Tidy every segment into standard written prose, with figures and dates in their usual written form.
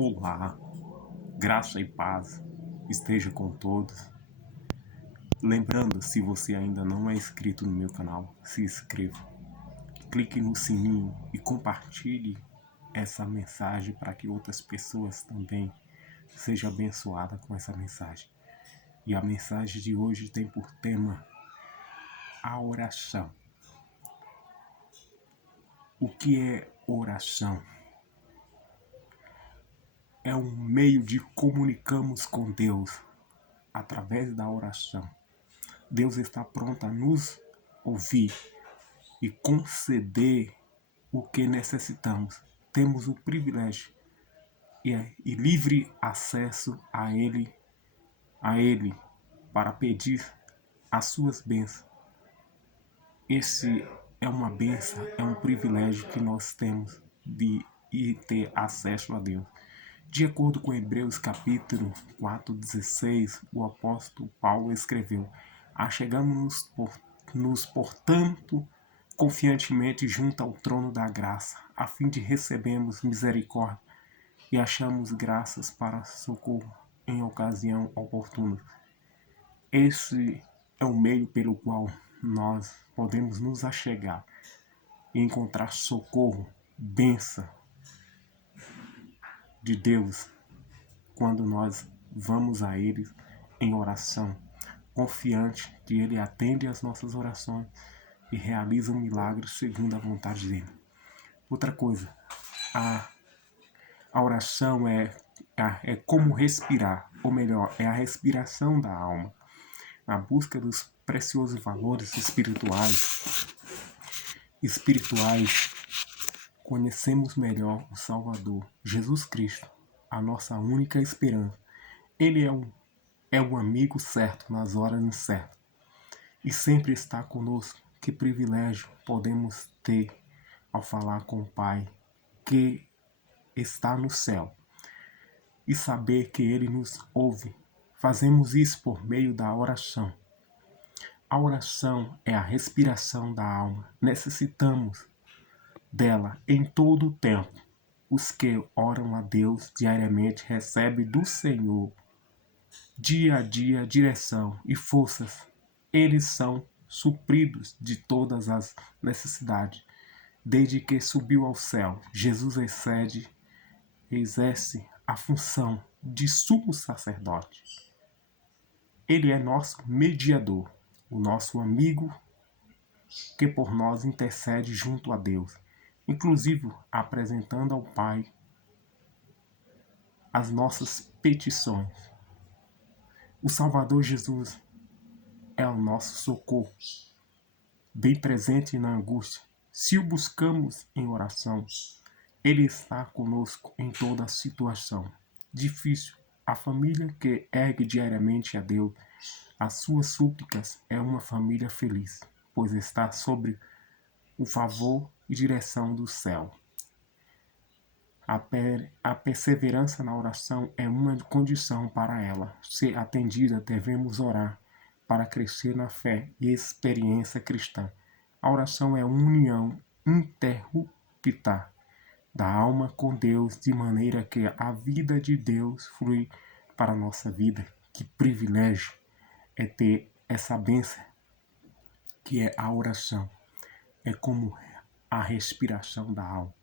Olá, graça e paz esteja com todos. Lembrando, se você ainda não é inscrito no meu canal, se inscreva, clique no sininho e compartilhe essa mensagem para que outras pessoas também sejam abençoadas com essa mensagem. E a mensagem de hoje tem por tema a oração. O que é oração? É um meio de comunicarmos com Deus através da oração. Deus está pronto a nos ouvir e conceder o que necessitamos. Temos o privilégio e livre acesso a Ele para pedir as suas bênçãos. Esse é uma bênção, é um privilégio que nós temos de ter acesso a Deus. De acordo com Hebreus capítulo 4:16, o apóstolo Paulo escreveu: Achegamos-nos, portanto, confiantemente junto ao trono da graça, a fim de recebermos misericórdia e achamos graças para socorro em ocasião oportuna. Esse é o meio pelo qual nós podemos nos achegar e encontrar socorro, bênção de Deus, quando nós vamos a Ele em oração, confiante que Ele atende às nossas orações e realiza um milagre segundo a vontade dEle. Outra coisa, a oração é como respirar, ou melhor, é a respiração da alma, na busca dos preciosos valores espirituais. Conhecemos melhor o Salvador, Jesus Cristo, a nossa única esperança. Ele é um amigo certo nas horas incertas e sempre está conosco. Que privilégio podemos ter ao falar com o Pai que está no céu e saber que Ele nos ouve. Fazemos isso por meio da oração. A oração é a respiração da alma. Necessitamos dela em todo o tempo. Os que oram a Deus diariamente recebem do Senhor dia a dia direção e forças. Eles são supridos de todas as necessidades. Desde que subiu ao céu, Jesus exerce a função de sumo sacerdote. Ele é nosso mediador, o nosso amigo que por nós intercede junto a Deus, inclusive apresentando ao Pai as nossas petições. O Salvador Jesus é o nosso socorro, bem presente na angústia. Se o buscamos em oração, Ele está conosco em toda a situação difícil. A família que ergue diariamente a Deus as suas súplicas é uma família feliz, pois está sob o favor e direção do céu. A perseverança na oração é uma condição para ela ser atendida. Devemos orar para crescer na fé e experiência cristã. A oração é uma união interrupta da alma com Deus, de maneira que a vida de Deus flui para a nossa vida. Que privilégio é ter essa bênção que é a oração. É como a respiração da alma.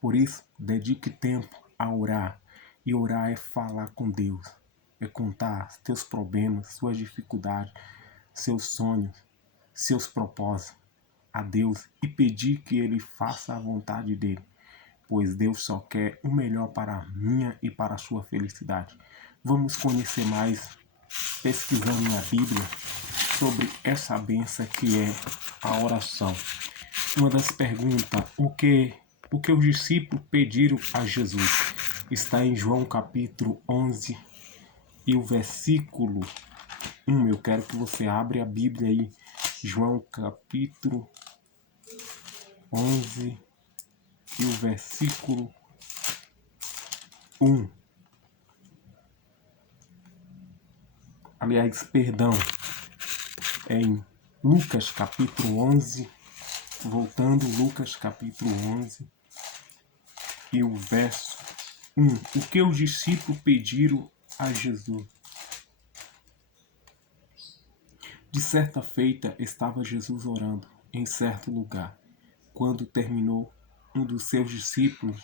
Por isso, dedique tempo a orar. E orar é falar com Deus. É contar teus problemas, suas dificuldades, seus sonhos, seus propósitos a Deus e pedir que Ele faça a vontade dEle. Pois Deus só quer o melhor para a minha e para a sua felicidade. Vamos conhecer mais, pesquisando na Bíblia, sobre essa bênção que é a oração. Uma das perguntas, o que os discípulos pediram a Jesus, está em João capítulo 11 e o versículo 1. Eu quero que você abra a Bíblia aí, João capítulo 11 e o versículo 1. Aliás, perdão, é em Lucas capítulo 11, voltando, Lucas capítulo 11 e o verso O que os discípulos pediram a Jesus? De certa feita estava Jesus orando em certo lugar. Quando terminou, um dos seus discípulos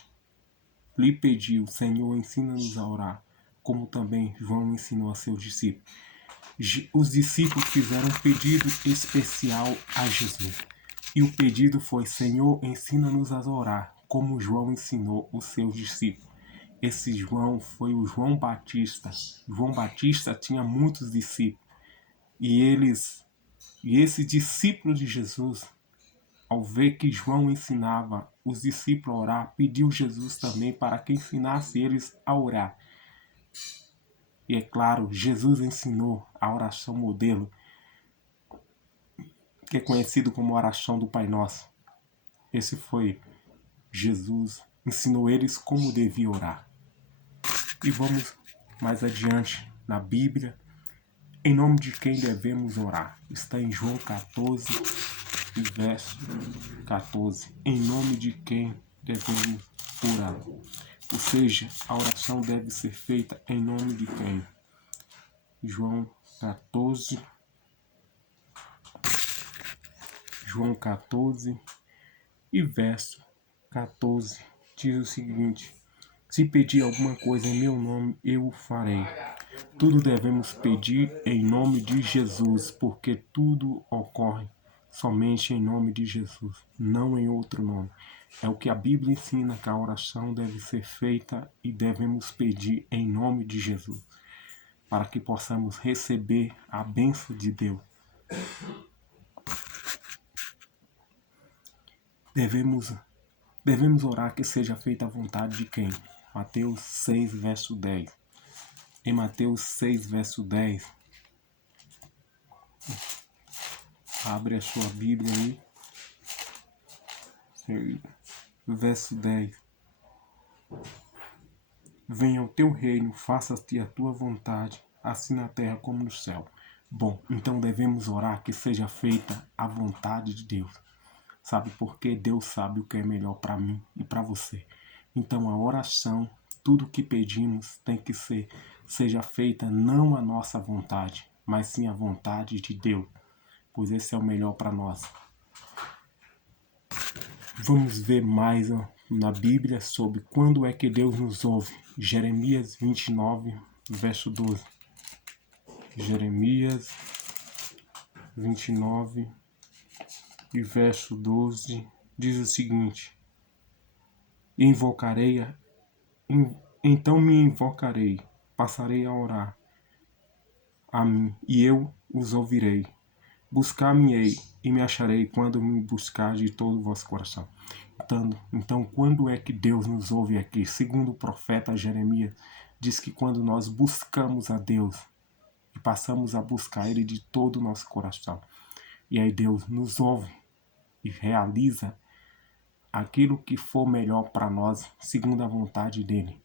lhe pediu: Senhor, ensina-nos a orar, como também João ensinou a seus discípulos. Os discípulos fizeram um pedido especial a Jesus. E o pedido foi: Senhor, ensina-nos a orar, como João ensinou os seus discípulos. Esse João foi o João Batista. João Batista tinha muitos discípulos. E esse discípulo de Jesus, ao ver que João ensinava os discípulos a orar, pediu Jesus também para que ensinasse eles a orar. E é claro, Jesus ensinou a oração modelo, que é conhecido como oração do Pai Nosso. Esse foi Jesus, ensinou eles como devia orar. E vamos mais adiante na Bíblia. Em nome de quem devemos orar? Está em João 14, verso 14. Em nome de quem devemos orar? Ou seja, a oração deve ser feita em nome de quem? João 14 e verso 14 diz o seguinte: se pedir alguma coisa em meu nome, eu o farei. Tudo devemos pedir em nome de Jesus, porque tudo ocorre somente em nome de Jesus, não em outro nome. É o que a Bíblia ensina, que a oração deve ser feita e devemos pedir em nome de Jesus, para que possamos receber a bênção de Deus. Devemos orar que seja feita a vontade de quem? Mateus 6, verso 10. Em Mateus 6, verso 10, abre a sua Bíblia aí. Verso 10. Venha o teu reino, faça-te a tua vontade, assim na terra como no céu. Bom, então devemos orar que seja feita a vontade de Deus. Sabe por quê? Deus sabe o que é melhor para mim e para você. Então a oração, tudo que pedimos tem que seja feita não a nossa vontade, mas sim a vontade de Deus, pois esse é o melhor para nós. Vamos ver mais na Bíblia sobre quando é que Deus nos ouve. Jeremias 29, verso 12. Jeremias 29 e verso 12 diz o seguinte: então me invocarei, passarei a orar a mim, e eu os ouvirei. Buscar-me-ei e me acharei quando me buscar de todo o vosso coração. Então, quando é que Deus nos ouve aqui? Segundo o profeta Jeremias, diz que quando nós buscamos a Deus e passamos a buscar Ele de todo o nosso coração, e aí Deus nos ouve e realiza aquilo que for melhor para nós, segundo a vontade dEle.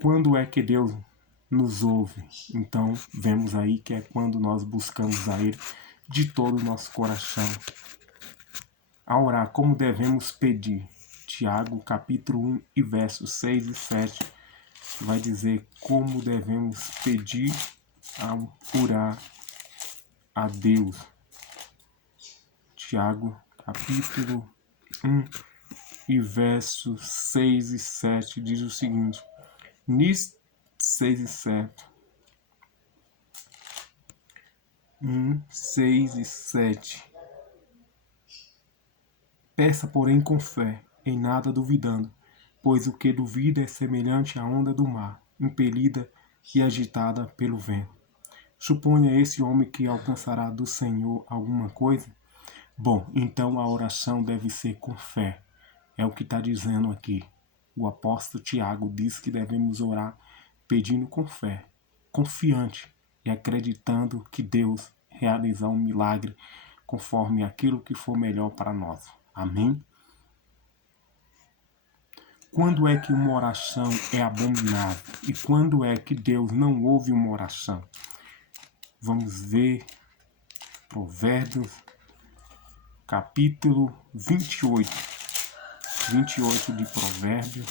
Quando é que Deus nos ouve? Então, vemos aí que é quando nós buscamos a Ele de todo o nosso coração. A orar, como devemos pedir? Tiago, capítulo 1 e versos 6 e 7, vai dizer como devemos pedir ao orar a Deus. Tiago, capítulo 1 e versos 6 e 7 diz o seguinte: Nisso 6 e 7. 1, 6 e 7. Peça, porém, com fé, em nada duvidando, pois o que duvida é semelhante à onda do mar, impelida e agitada pelo vento. Suponha esse homem que alcançará do Senhor alguma coisa? Bom, então a oração deve ser com fé. É o que está dizendo aqui. O apóstolo Tiago diz que devemos orar pedindo com fé, confiante e acreditando que Deus realizará um milagre conforme aquilo que for melhor para nós. Amém? Quando é que uma oração é abominável? E quando é que Deus não ouve uma oração? Vamos ver Provérbios, capítulo 28. 28 de Provérbios.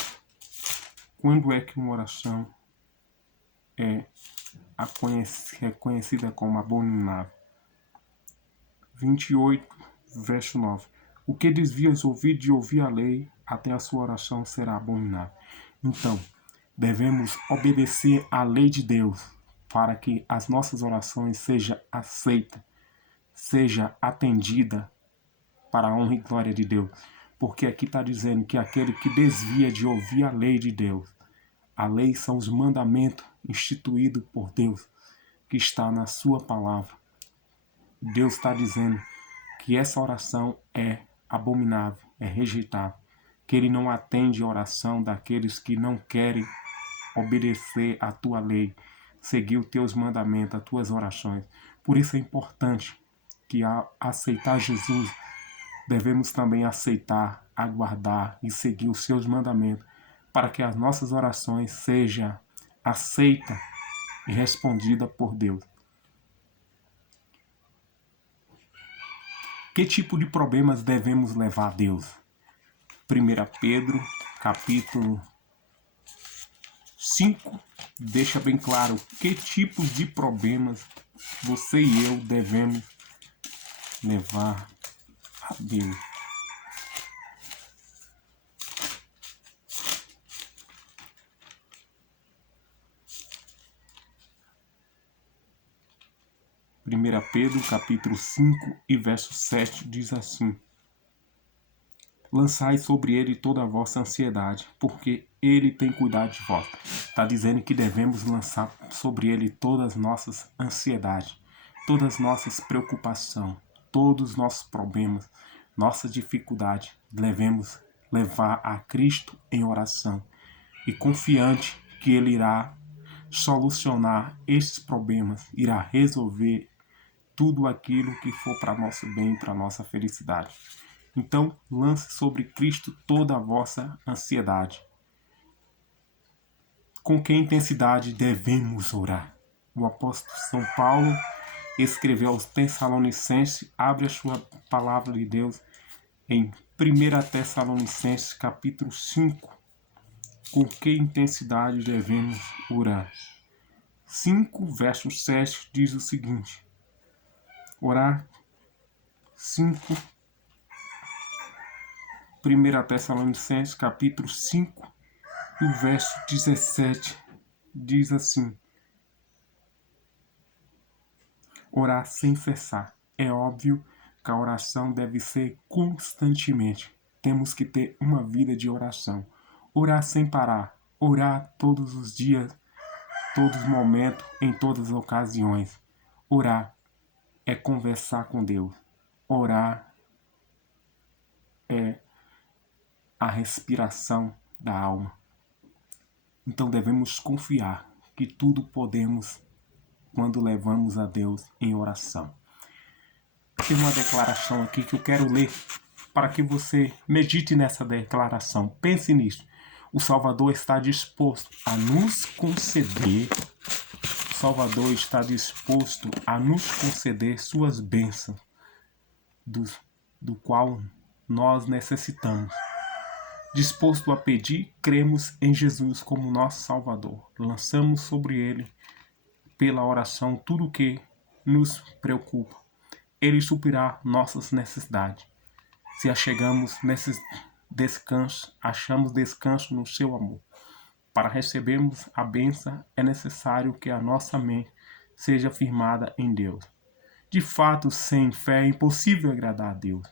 Quando é que uma oração é conhecida como abominável? 28, verso 9. O que desvias ouvir de ouvir a lei, até a sua oração será abominável. Então, devemos obedecer à lei de Deus para que as nossas orações sejam aceitas, seja atendida para a honra e glória de Deus. Porque aqui está dizendo que aquele que desvia de ouvir a lei de Deus, a lei são os mandamentos instituídos por Deus, que está na sua palavra. Deus está dizendo que essa oração é abominável, é rejeitável, que Ele não atende a oração daqueles que não querem obedecer à tua lei, seguir os teus mandamentos, as tuas orações. Por isso é importante que, ao aceitar Jesus, devemos também aceitar, aguardar e seguir os seus mandamentos, para que as nossas orações sejam aceitas e respondidas por Deus. Que tipo de problemas devemos levar a Deus? 1 Pedro, capítulo 5, deixa bem claro que tipos de problemas você e eu devemos levar a Deus. Primeira Pedro, capítulo 5 e verso 7 diz assim: lançai sobre ele toda a vossa ansiedade, porque ele tem cuidado de vós. Está dizendo que devemos lançar sobre ele todas as nossas ansiedades, todas as nossas preocupações, todos os nossos problemas, nossas dificuldades. Devemos levar a Cristo em oração e confiante que Ele irá solucionar esses problemas, irá resolver tudo aquilo que for para nosso bem, para nossa felicidade. Então, lance sobre Cristo toda a vossa ansiedade. Com que intensidade devemos orar? O apóstolo São Paulo escreveu aos Tessalonicenses, abre a sua palavra de Deus em 1 Tessalonicenses, capítulo 5. Com que intensidade devemos orar? 5, verso 7 diz o seguinte: orar 5, 1 Tessalonicenses, capítulo 5, e o verso 17 diz assim: orar sem cessar. É óbvio que a oração deve ser constantemente. Temos que ter uma vida de oração. Orar sem parar. Orar todos os dias, todos os momentos, em todas as ocasiões. Orar é conversar com Deus. Orar é a respiração da alma. Então devemos confiar que tudo podemos quando levamos a Deus em oração. Tem uma declaração aqui que eu quero ler para que você medite nessa declaração. Pense nisso. O Salvador está disposto a nos conceder. O Salvador está disposto a nos conceder suas bênçãos, do qual nós necessitamos. Disposto a pedir, cremos em Jesus como nosso Salvador. Lançamos sobre Ele, pela oração, tudo o que nos preocupa. Ele suprirá nossas necessidades. Se achegamos nesse descanso, achamos descanso no seu amor. Para recebermos a bênção, é necessário que a nossa mente seja firmada em Deus. De fato, sem fé é impossível agradar a Deus.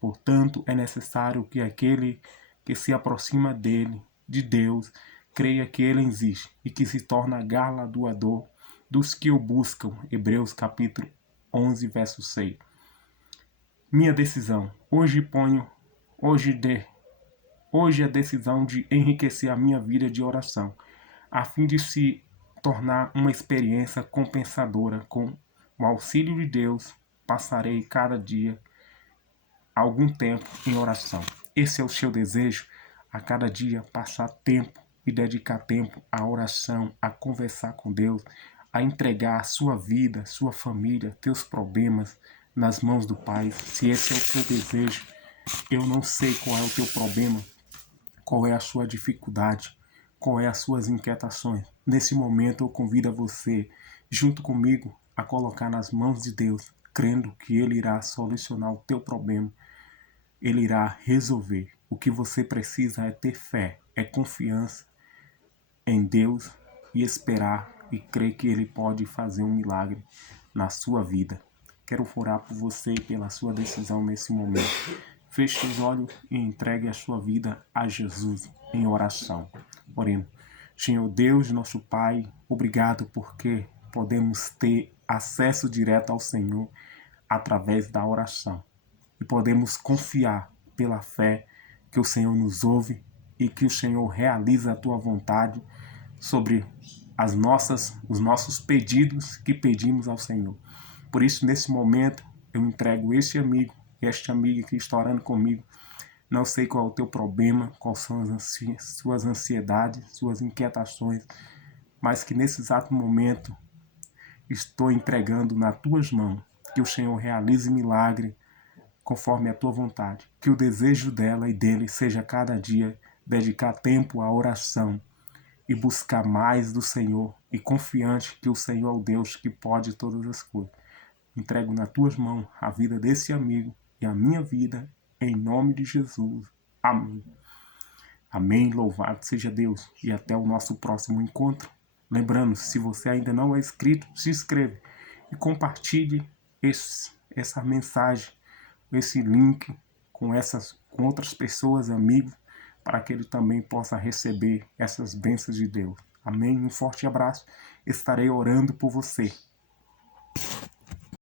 Portanto, é necessário que aquele que se aproxima dele, de Deus, creia que ele existe e que se torna galardoador dos que o buscam. Hebreus capítulo 11, verso 6. Minha decisão. Hoje a decisão de enriquecer a minha vida de oração, a fim de se tornar uma experiência compensadora. Com o auxílio de Deus, passarei cada dia algum tempo em oração. Esse é o seu desejo? A cada dia passar tempo e dedicar tempo à oração, a conversar com Deus, a entregar a sua vida, sua família, teus problemas nas mãos do Pai. Se esse é o seu desejo, eu não sei qual é o teu problema, qual é a sua dificuldade, qual é as suas inquietações. Nesse momento eu convido a você, junto comigo, a colocar nas mãos de Deus, crendo que Ele irá solucionar o teu problema, Ele irá resolver. O que você precisa é ter fé, é confiança em Deus e esperar e crer que Ele pode fazer um milagre na sua vida. Quero orar por você e pela sua decisão nesse momento. Feche os olhos e entregue a sua vida a Jesus em oração. Oremos. Senhor Deus, nosso Pai, obrigado porque podemos ter acesso direto ao Senhor através da oração. E podemos confiar pela fé que o Senhor nos ouve e que o Senhor realiza a tua vontade sobre os nossos pedidos que pedimos ao Senhor. Por isso, nesse momento, eu entrego este amigo e esta amiga que está orando comigo. Não sei qual é o teu problema, quais são as suas ansiedades, suas inquietações, mas que nesse exato momento estou entregando nas tuas mãos. Que o Senhor realize milagre conforme a tua vontade. Que o desejo dela e dele seja cada dia dedicar tempo à oração e buscar mais do Senhor e confiante que o Senhor é o Deus que pode todas as coisas. Entrego nas tuas mãos a vida desse amigo e a minha vida, em nome de Jesus. Amém. Amém. Louvado seja Deus. E até o nosso próximo encontro. Lembrando, se você ainda não é inscrito, se inscreve e compartilhe essa mensagem, esse link com outras pessoas, amigos, para que ele também possa receber essas bênçãos de Deus. Amém? Um forte abraço. Estarei orando por você.